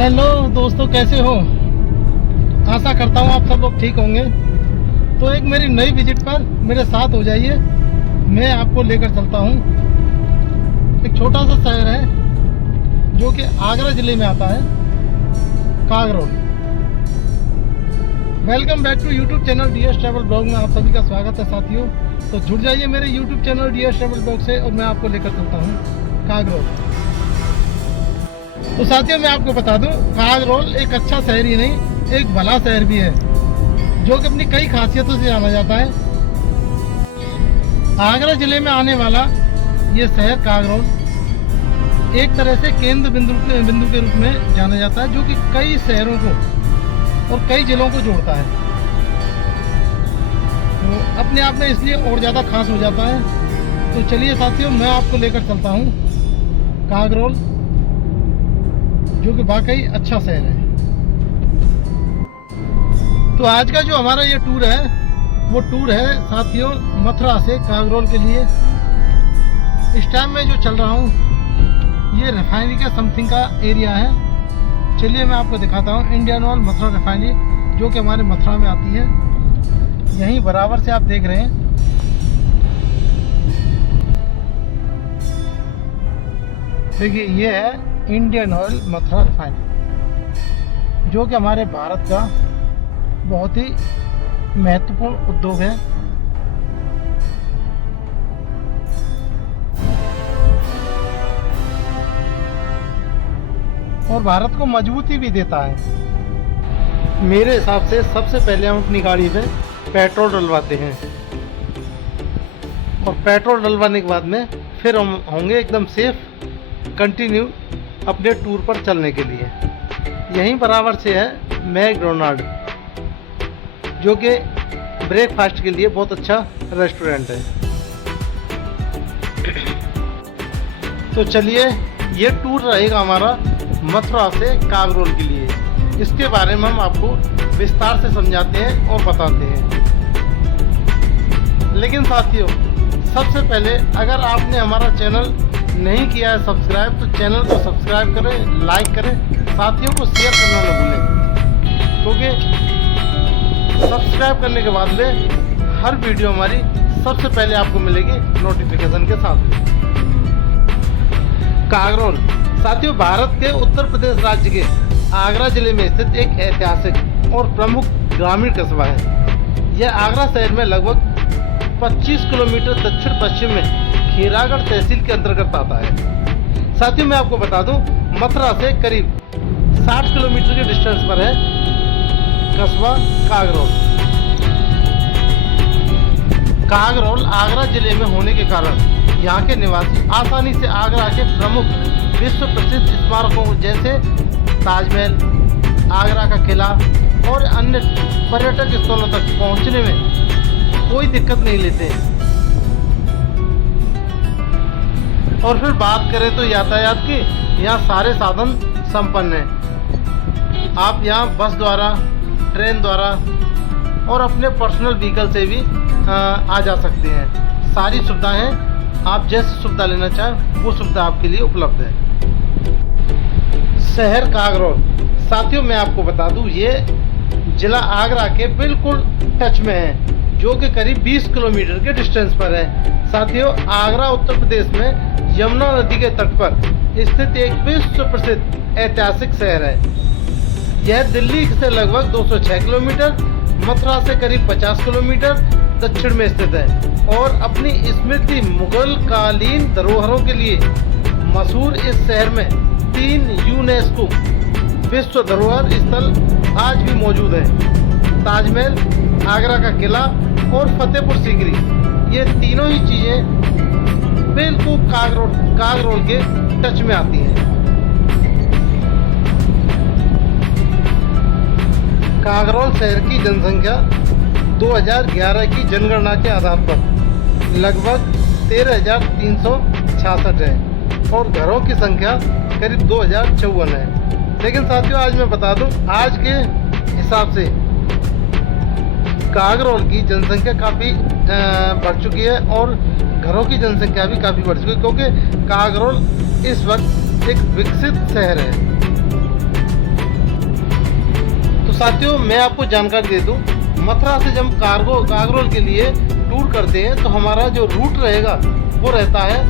Hello दोस्तों, कैसे हो? आशा करता हूँ आप सब लोग ठीक होंगे। तो एक मेरी नई विजिट पर मेरे साथ हो जाइए। मैं आपको लेकर चलता हूँ। एक छोटा सा शहर है जो कि आगरा जिले में आता है, Kagarol. Welcome back to YouTube channel DS travel blog में आप सभी का स्वागत है साथियों। तो जुड़ जाइए मेरे YouTube channel DS travel blog से और मैं आपको लेकर चलता हूँ कागरोल। तो साथियों, मैं आपको बता दूं, कागरोल एक अच्छा शहर ही नहीं, एक भला शहर भी है जो कि अपनी कई खासियतों से जाना जाता है। आगरा जिले में आने वाला ये शहर कागरोल एक तरह से केंद्र बिंदु के रूप में जाना जाता है, जो कि कई शहरों को और कई जिलों को जोड़ता है। तो अपने आप में इसलिए और ज़्यादा खास हो जाता है। तो चलिए साथियों, मैं आपको लेकर चलता हूँ कागरोल, जो कि वाकई अच्छा शहर है। तो आज का जो हमारा ये टूर है, वो टूर है साथियों मथुरा से कागरोल के लिए। इस टाइम मैं जो चल रहा हूँ, ये रिफाइनरी का समथिंग का एरिया है। चलिए मैं आपको दिखाता हूँ इंडियन ऑयल मथुरा रिफाइनरी, जो कि हमारे मथुरा में आती है। यहीं बराबर से आप देख रहे हैं। देखिए, ये है इंडियन ऑयल मथुरा रिफाइनरी, जो कि हमारे भारत का बहुत ही महत्वपूर्ण उद्योग है। और भारत को मजबूती भी देता है। मेरे हिसाब से सबसे पहले हम अपनी गाड़ी में पेट्रोल डलवाते हैं, और पेट्रोल डलवाने के बाद में फिर हम होंगे एकदम सेफ कंटिन्यू अपने टूर पर चलने के लिए। यहीं बराबर से है मैकडोनाल्ड, जो कि ब्रेकफास्ट के लिए बहुत अच्छा रेस्टोरेंट है। तो चलिए, ये टूर रहेगा हमारा मथुरा से कागरोल के लिए। इसके बारे में हम आपको विस्तार से समझाते हैं और बताते हैं। लेकिन साथियों, सबसे पहले अगर आपने हमारा चैनल नहीं किया है सब्सक्राइब, तो चैनल को सब्सक्राइब करें, लाइक करें, साथियों को शेयर करना न भूलें, क्योंकि सब्सक्राइब करने के बाद में हर वीडियो हमारी सबसे पहले आपको मिलेगी नोटिफिकेशन के साथ। कागरोल साथियों भारत के उत्तर प्रदेश राज्य के आगरा जिले में स्थित एक ऐतिहासिक और प्रमुख ग्रामीण कस्बा है। यह आगरा शहर में लगभग 25 किलोमीटर दक्षिण पश्चिम में खीरागढ़ तहसील के अंतर्गत आता है। साथियों, मैं आपको बता दूं, मथुरा से करीब 60 किलोमीटर के डिस्टेंस पर है कस्बा कागरोल। कागरोल आगरा जिले में होने के कारण यहाँ के निवासी आसानी से आगरा के प्रमुख विश्व प्रसिद्ध स्मारकों जैसे ताजमहल, आगरा का किला और अन्य पर्यटक स्थलों तक पहुँचने में कोई दिक्कत नहीं लेते हैं। और फिर बात करें तो यातायात की, यहाँ सारे साधन संपन्न हैं। आप यहाँ बस द्वारा, ट्रेन द्वारा और अपने पर्सनल व्हीकल से भी आ जा सकते हैं। सारी सुविधाएं आप जैसी सुविधा लेना चाहें वो सुविधा आपके लिए उपलब्ध है। शहर कागरोल साथियों, मैं आपको बता दूं, ये जिला आगरा के बिल्कुल टच में है, जो कि करीब 20 किलोमीटर के डिस्टेंस पर है। साथियों, आगरा उत्तर प्रदेश में यमुना नदी के तट पर स्थित एक विश्व प्रसिद्ध ऐतिहासिक शहर है। यह दिल्ली से लगभग 206 किलोमीटर, मथुरा से करीब 50 किलोमीटर दक्षिण में स्थित है और अपनी स्मृति मुगल कालीन धरोहरों के लिए मशहूर इस शहर में 3 यूनेस्को विश्व धरोहर स्थल आज भी मौजूद है। ताजमहल, आगरा का किला और फतेहपुर सीकरी, ये तीनों ही चीज़ें बिल्कुल कागरोल के टच में आती हैं। कागरोल शहर की जनसंख्या 2011 की जनगणना के आधार पर लगभग 13,366 है और घरों की संख्या करीब 2054 है। लेकिन साथियों, आज मैं बता दूं, आज के हिसाब से कागरोल की जनसंख्या काफ़ी बढ़ चुकी है और घरों की जनसंख्या भी काफ़ी बढ़ चुकी है, क्योंकि कागरोल इस वक्त एक विकसित शहर है। साथियों मैं आपको जानकारी दे दूं, मथुरा से जब कागरोल के लिए टूर करते हैं तो हमारा जो रूट रहेगा वो रहता है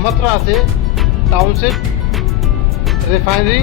मथुरा से टाउनशिप, रिफाइनरी,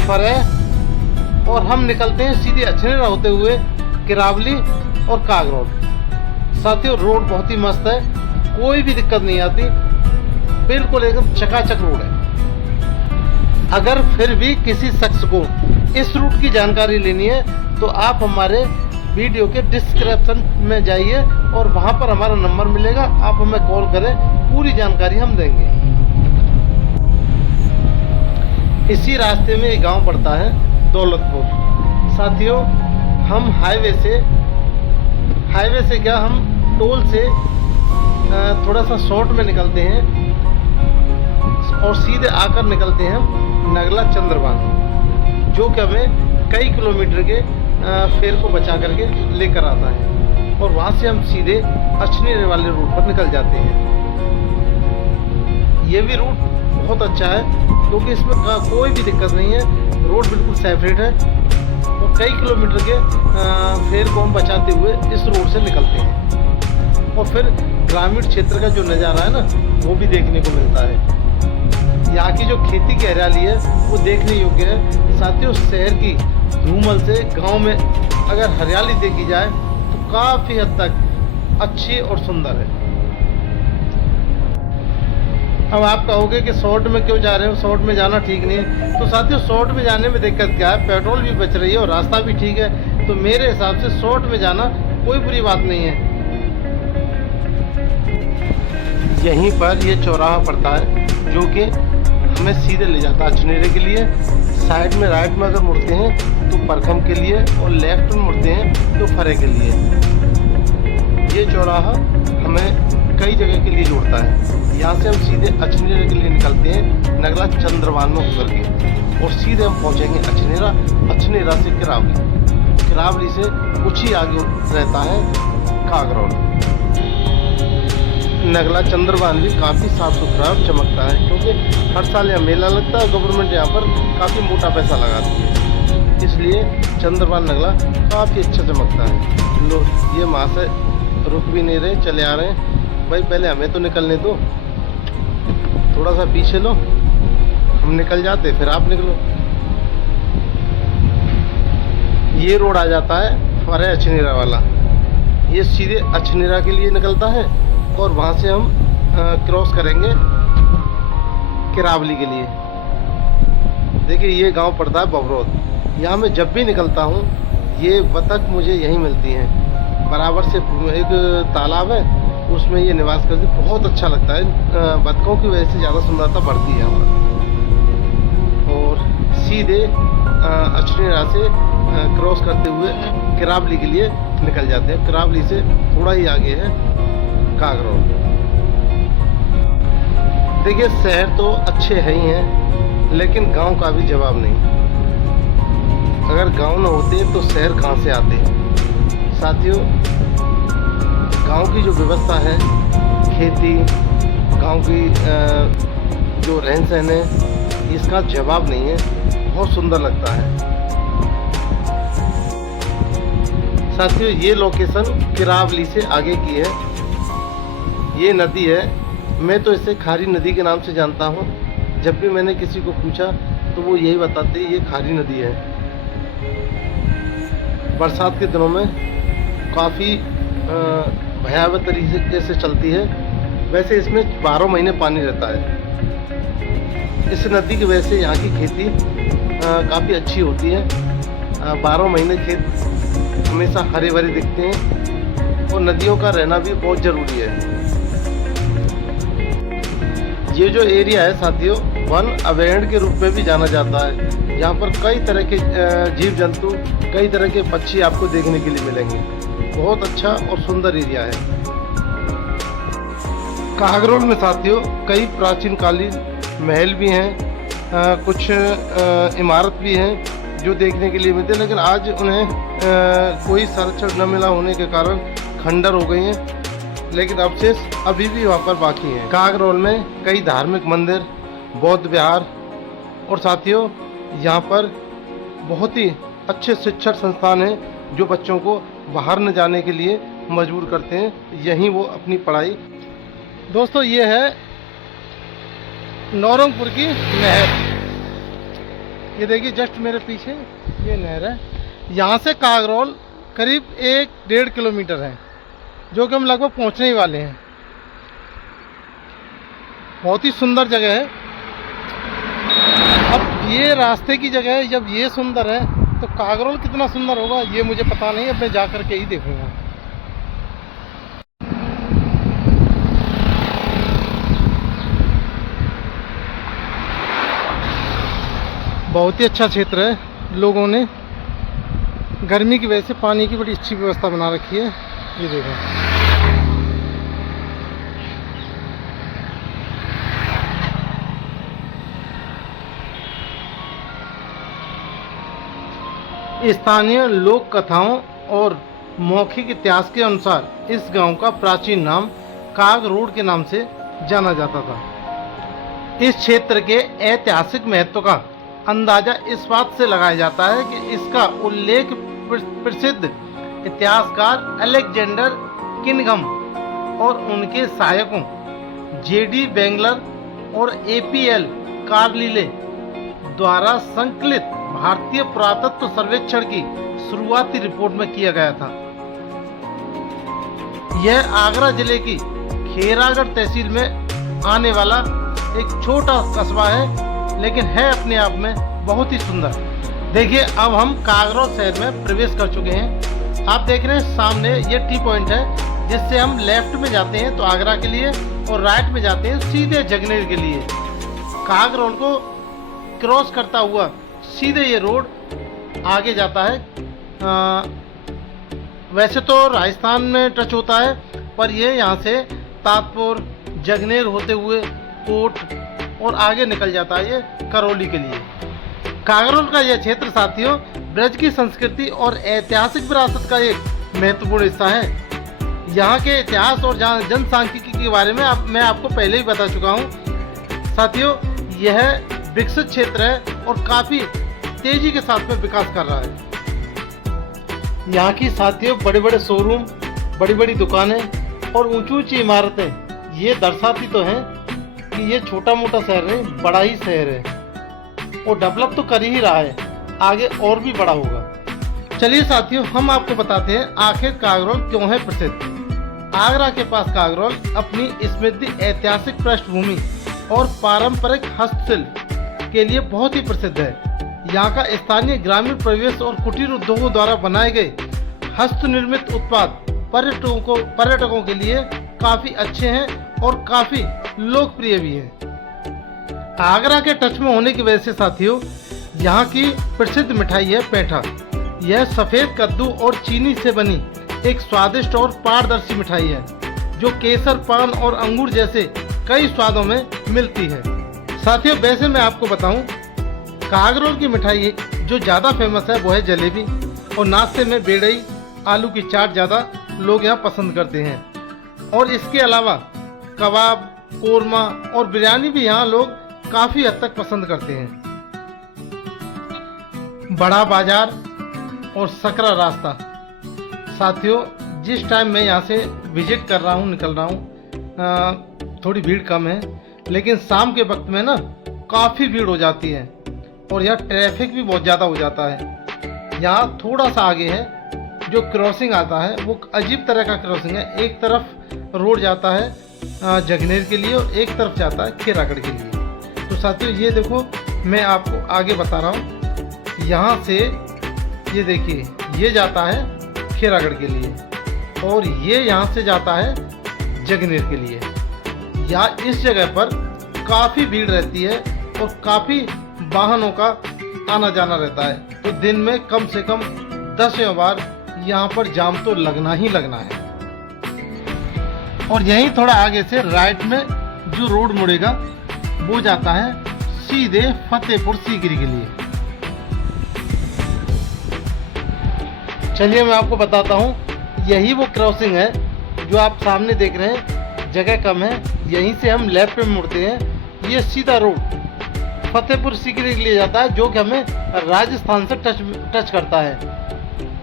फरेह और हम निकलते हैं सीधे अछनेरा होते हुए किरावली और कागरोल। साथियों रोड बहुत ही मस्त है, कोई भी दिक्कत नहीं आती, बिल्कुल एकदम चकाचक रोड है। अगर फिर भी किसी शख्स को इस रूट की जानकारी लेनी है तो आप हमारे वीडियो के डिस्क्रिप्शन में जाइए और वहां पर हमारा नंबर मिलेगा, आप हमें कॉल करें, पूरी जानकारी हम देंगे। इसी रास्ते में एक गांव पड़ता है दौलतपुर। साथियों हम हाईवे से क्या, हम टोल से थोड़ा सा शॉर्ट में निकलते हैं और सीधे आकर निकलते हैं नगला चंद्रभान, जो कि हमें कई किलोमीटर के फेर को बचा करके लेकर आता है और वहाँ से हम सीधे अछनेरे वाले रूट पर निकल जाते हैं। ये भी रूट बहुत अच्छा है क्योंकि इसमें कोई भी दिक्कत नहीं है, रोड बिल्कुल सेपरेट है और कई किलोमीटर के फेर को हम बचाते हुए इस रोड से निकलते हैं और फिर ग्रामीण क्षेत्र का जो नज़ारा है ना वो भी देखने को मिलता है। यहाँ की जो खेती की हरियाली है वो देखने योग्य है। साथियों शहर की धूमल से गांव में अगर हरियाली देखी जाए तो काफ़ी हद तक अच्छी और सुंदर है। अब आप कहोगे कि शॉर्ट में क्यों जा रहे हो, शॉर्ट में जाना ठीक नहीं है। तो साथियों शॉर्ट में जाने में दिक्कत क्या है, पेट्रोल भी बच रही है और रास्ता भी ठीक है, तो मेरे हिसाब से शॉर्ट में जाना कोई बुरी बात नहीं है। यहीं पर ये चौराहा पड़ता है जो कि हमें सीधे ले जाता है अछनेरे के लिए। साइड में राइट में अगर मुड़ते हैं तो परखम के लिए और लेफ्ट में मुड़ते हैं तो फरे के लिए। ये चौराहा हमें कई जगह के लिए जोड़ता है। यहाँ से हम सीधे अछनेरे के लिए निकलते हैं नगला चंद्रभान में होकर के और सीधे हम पहुँचेंगे अछनेरा, अछनेरा से किरावली से कुछ ही आगे रहता है कागरोल। नगला चंद्रभान भी काफ़ी साफ सुथरा और चमकता है क्योंकि हर साल यहाँ मेला लगता है, गवर्नमेंट यहाँ पर काफ़ी मोटा पैसा लगाती है, इसलिए चंद्रभान नगला काफ़ी अच्छा चमकता है। लो ये वहाँ से रुक भी नहीं रहे, चले आ रहे हैं। भाई पहले हमें तो निकलने दो, थोड़ा सा पीछे लो, हम निकल जाते फिर आप निकलो। ये रोड आ जाता है फरे अछनेरा वाला, ये सीधे अछनेरा के लिए निकलता है और वहाँ से हम क्रॉस करेंगे किरावली के लिए। देखिए ये गांव पड़ता है बबरौद। यहाँ मैं जब भी निकलता हूँ ये बतख मुझे यहीं मिलती हैं, बराबर से एक तालाब है उसमें ये निवास करती, बहुत अच्छा लगता है। बतखों की वजह से ज़्यादा सुंदरता बढ़ती है हमारी। और सीधे अछनेरा से क्रॉस करते हुए किरावली के लिए निकल जाते हैं। किरावली से थोड़ा ही आगे है कागरोल। देखिए शहर तो अच्छे है ही हैं लेकिन गांव का भी जवाब नहीं। अगर गांव न होते तो शहर कहाँ से आते। साथियों गांव की जो व्यवस्था है, खेती, गांव की जो रहन सहन है, इसका जवाब नहीं है, बहुत सुंदर लगता है। साथियों ये लोकेशन किरावली से आगे की है। ये नदी है, मैं तो इसे खारी नदी के नाम से जानता हूँ। जब भी मैंने किसी को पूछा तो वो यही बताते ये खारी नदी है। बरसात के दिनों में काफ़ी भयावह तरीके से चलती है। वैसे इसमें 12 महीने पानी रहता है। इस नदी की वजह से यहाँ की खेती काफ़ी अच्छी होती है। 12 महीने खेत हमेशा हरे भरे दिखते हैं और नदियों का रहना भी बहुत ज़रूरी है। ये जो एरिया है साथियों वन अभयारण्य के रूप में भी जाना जाता है। यहाँ पर कई तरह के जीव जंतु, कई तरह के पक्षी आपको देखने के लिए मिलेंगे। बहुत अच्छा और सुंदर एरिया है। कागरोल में साथियों कई प्राचीन कालीन महल भी हैं, कुछ इमारत भी हैं जो देखने के लिए मिलते हैं, लेकिन आज उन्हें कोई संरक्षण न मिला होने के कारण खंडर हो गई हैं, लेकिन अवशेष अभी भी वहाँ पर बाकी हैं। कागरोल में कई धार्मिक मंदिर, बौद्ध विहार और साथियों यहाँ पर बहुत ही अच्छे शिक्षण संस्थान हैं जो बच्चों को बाहर न जाने के लिए मजबूर करते हैं, यहीं वो अपनी पढ़ाई। दोस्तों ये है नौरंगपुर की नहर, ये देखिए जस्ट मेरे पीछे ये नहर है। यहाँ से कागरोल करीब 1-1.5 किलोमीटर है, जो कि हम लगभग पहुँचने ही वाले हैं। बहुत ही सुंदर जगह है। अब ये रास्ते की जगह है, जब ये सुंदर है तो कागरोल कितना सुंदर होगा ये मुझे पता नहीं, अब मैं जा कर के ही देखूंगा। बहुत ही अच्छा क्षेत्र है, लोगों ने गर्मी की वजह से पानी की बड़ी अच्छी व्यवस्था बना रखी है। ये देखो स्थानीय लोक कथाओं और मौखिक इतिहास के अनुसार इस गांव का प्राचीन नाम काग रोड के नाम से जाना जाता था। इस क्षेत्र के ऐतिहासिक महत्व का अंदाजा इस बात से लगाया जाता है कि इसका उल्लेख प्रसिद्ध इतिहासकार अलेक्जेंडर किनघम और उनके सहायकों जेडी बेंगलर और एपीएल कार्लिले द्वारा संकलित भारतीय पुरातत्व सर्वेक्षण की शुरुआती रिपोर्ट में किया गया था। यह आगरा जिले की खेरागढ़ तहसील में आने वाला एक छोटा कस्बा है, लेकिन है अपने आप में बहुत ही सुंदर। देखिए अब हम कागरोल शहर में प्रवेश कर चुके हैं। आप देख रहे हैं सामने ये टी पॉइंट है, जिससे हम लेफ्ट में जाते हैं तो आगरा के लिए और राइट में जाते हैं सीधे जगनेर के लिए। कागरोल को क्रॉस करता हुआ सीधे ये रोड आगे जाता है। वैसे तो राजस्थान में टच होता है, पर ये यहाँ से ताजपुर जगनेर होते हुए कोट और आगे निकल जाता है ये करौली के लिए। कागरोल का यह क्षेत्र साथियों ब्रज की संस्कृति और ऐतिहासिक विरासत का एक महत्वपूर्ण हिस्सा है। यहाँ के इतिहास और जनसांख्यिकी के बारे में मैं आपको पहले ही बता चुका हूँ। साथियों यह विकसित क्षेत्र है और काफ़ी तेजी के साथ में विकास कर रहा है। यहाँ की साथियों बड़े बड़े शोरूम, बड़ी बड़ी दुकानें और ऊंची ऊंची इमारतें ये दर्शाती तो हैं कि ये छोटा मोटा शहर नहीं, बड़ा ही शहर है और डेवलप तो कर ही रहा है, आगे और भी बड़ा होगा। चलिए साथियों हम आपको बताते हैं आखिर कागरोल क्यों है प्रसिद्ध। आगरा के पास कागरोल अपनी समृद्ध ऐतिहासिक पृष्ठभूमि और पारंपरिक हस्तशिल्प के लिए बहुत ही प्रसिद्ध है। यहाँ का स्थानीय ग्रामीण परिवेश और कुटीर उद्योगों द्वारा बनाए गए हस्त निर्मित उत्पाद पर्यटकों के लिए काफी अच्छे हैं और काफी लोकप्रिय भी हैं। आगरा के टच में होने की वजह से साथियों यहाँ की प्रसिद्ध मिठाई है पेठा। यह सफेद कद्दू और चीनी से बनी एक स्वादिष्ट और पारदर्शी मिठाई है, जो केसर, पान और अंगूर जैसे कई स्वादों में मिलती है। साथियों वैसे मैं आपको बताऊं, कागरोल की मिठाई जो ज़्यादा फेमस है वो है जलेबी, और नाश्ते में बेड़ई, आलू की चाट ज़्यादा लोग यहाँ पसंद करते हैं। और इसके अलावा कबाब, कोरमा और बिरयानी भी यहाँ लोग काफ़ी हद तक पसंद करते हैं। बड़ा बाजार और सकरा रास्ता साथियों जिस टाइम मैं यहाँ से विजिट कर रहा हूँ, निकल रहा हूँ, थोड़ी भीड़ कम है, लेकिन शाम के वक्त में ना काफ़ी भीड़ हो जाती है और यहाँ ट्रैफिक भी बहुत ज़्यादा हो जाता है। यहाँ थोड़ा सा आगे है जो क्रॉसिंग आता है, वो अजीब तरह का क्रॉसिंग है। एक तरफ रोड जाता है जगनेर के लिए और एक तरफ जाता है खेरागढ़ के लिए। तो साथियों ये देखो मैं आपको आगे बता रहा हूँ, यहाँ से ये देखिए ये जाता है खेरागढ़ के लिए और ये यहाँ से जाता है जगनेर के लिए। यहाँ इस जगह पर काफ़ी भीड़ रहती है और काफ़ी वाहनों का आना जाना रहता है, तो दिन में कम से कम 10 बार यहाँ पर जाम तो लगना ही लगना है। और यहीं थोड़ा आगे से राइट में जो रोड मुड़ेगा वो जाता है सीधे फतेहपुर सीकरी के लिए। चलिए मैं आपको बताता हूँ, यही वो क्रॉसिंग है जो आप सामने देख रहे हैं। जगह कम है, यहीं से हम लेफ्ट में मुड़ते हैं, ये सीधा रोड फतेहपुर सीकरी के लिए जाता है, जो कि हमें राजस्थान से टच करता है।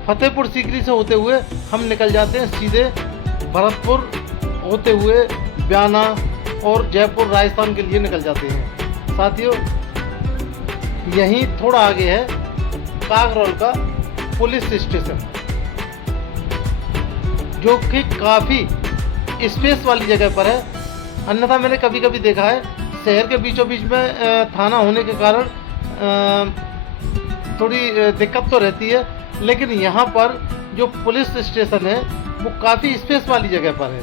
फतेहपुर सीकरी से होते हुए हम निकल जाते हैं सीधे भरतपुर होते हुए बयाना और जयपुर राजस्थान के लिए निकल जाते हैं। साथियों, यहीं थोड़ा आगे है कागरोल का पुलिस स्टेशन, जो कि काफ़ी स्पेस वाली जगह पर है। अन्यथा मैंने कभी कभी देखा है शहर के बीचों बीच में थाना होने के कारण थोड़ी दिक्कत तो रहती है, लेकिन यहाँ पर जो पुलिस स्टेशन है वो काफ़ी स्पेस वाली जगह पर है।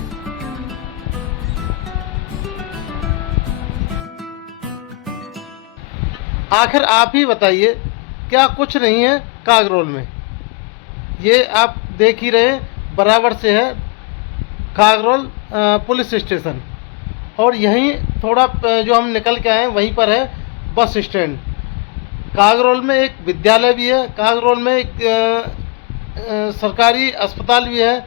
आखिर आप ही बताइए, क्या कुछ नहीं है कागरोल में? ये आप देख ही रहे बराबर से है कागरोल पुलिस स्टेशन, और यहीं थोड़ा जो हम निकल के आए हैं वहीं पर है बस स्टैंड। कागरोल में एक विद्यालय भी है, कागरोल में एक सरकारी अस्पताल भी है।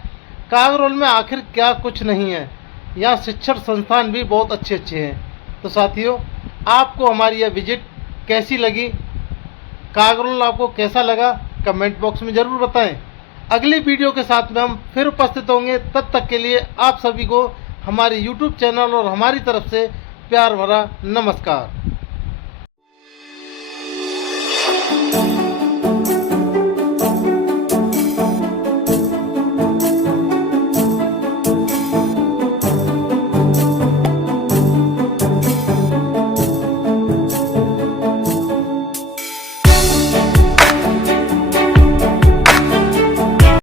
कागरोल में आखिर क्या कुछ नहीं है? यहाँ शिक्षण संस्थान भी बहुत अच्छे अच्छे हैं। तो साथियों, आपको हमारी यह विजिट कैसी लगी? कागरोल आपको कैसा लगा? कमेंट बॉक्स में ज़रूर बताएं। अगली वीडियो के साथ में हम फिर उपस्थित होंगे। तब तक के लिए आप सभी को हमारे YouTube चैनल और हमारी तरफ से प्यार भरा नमस्कार।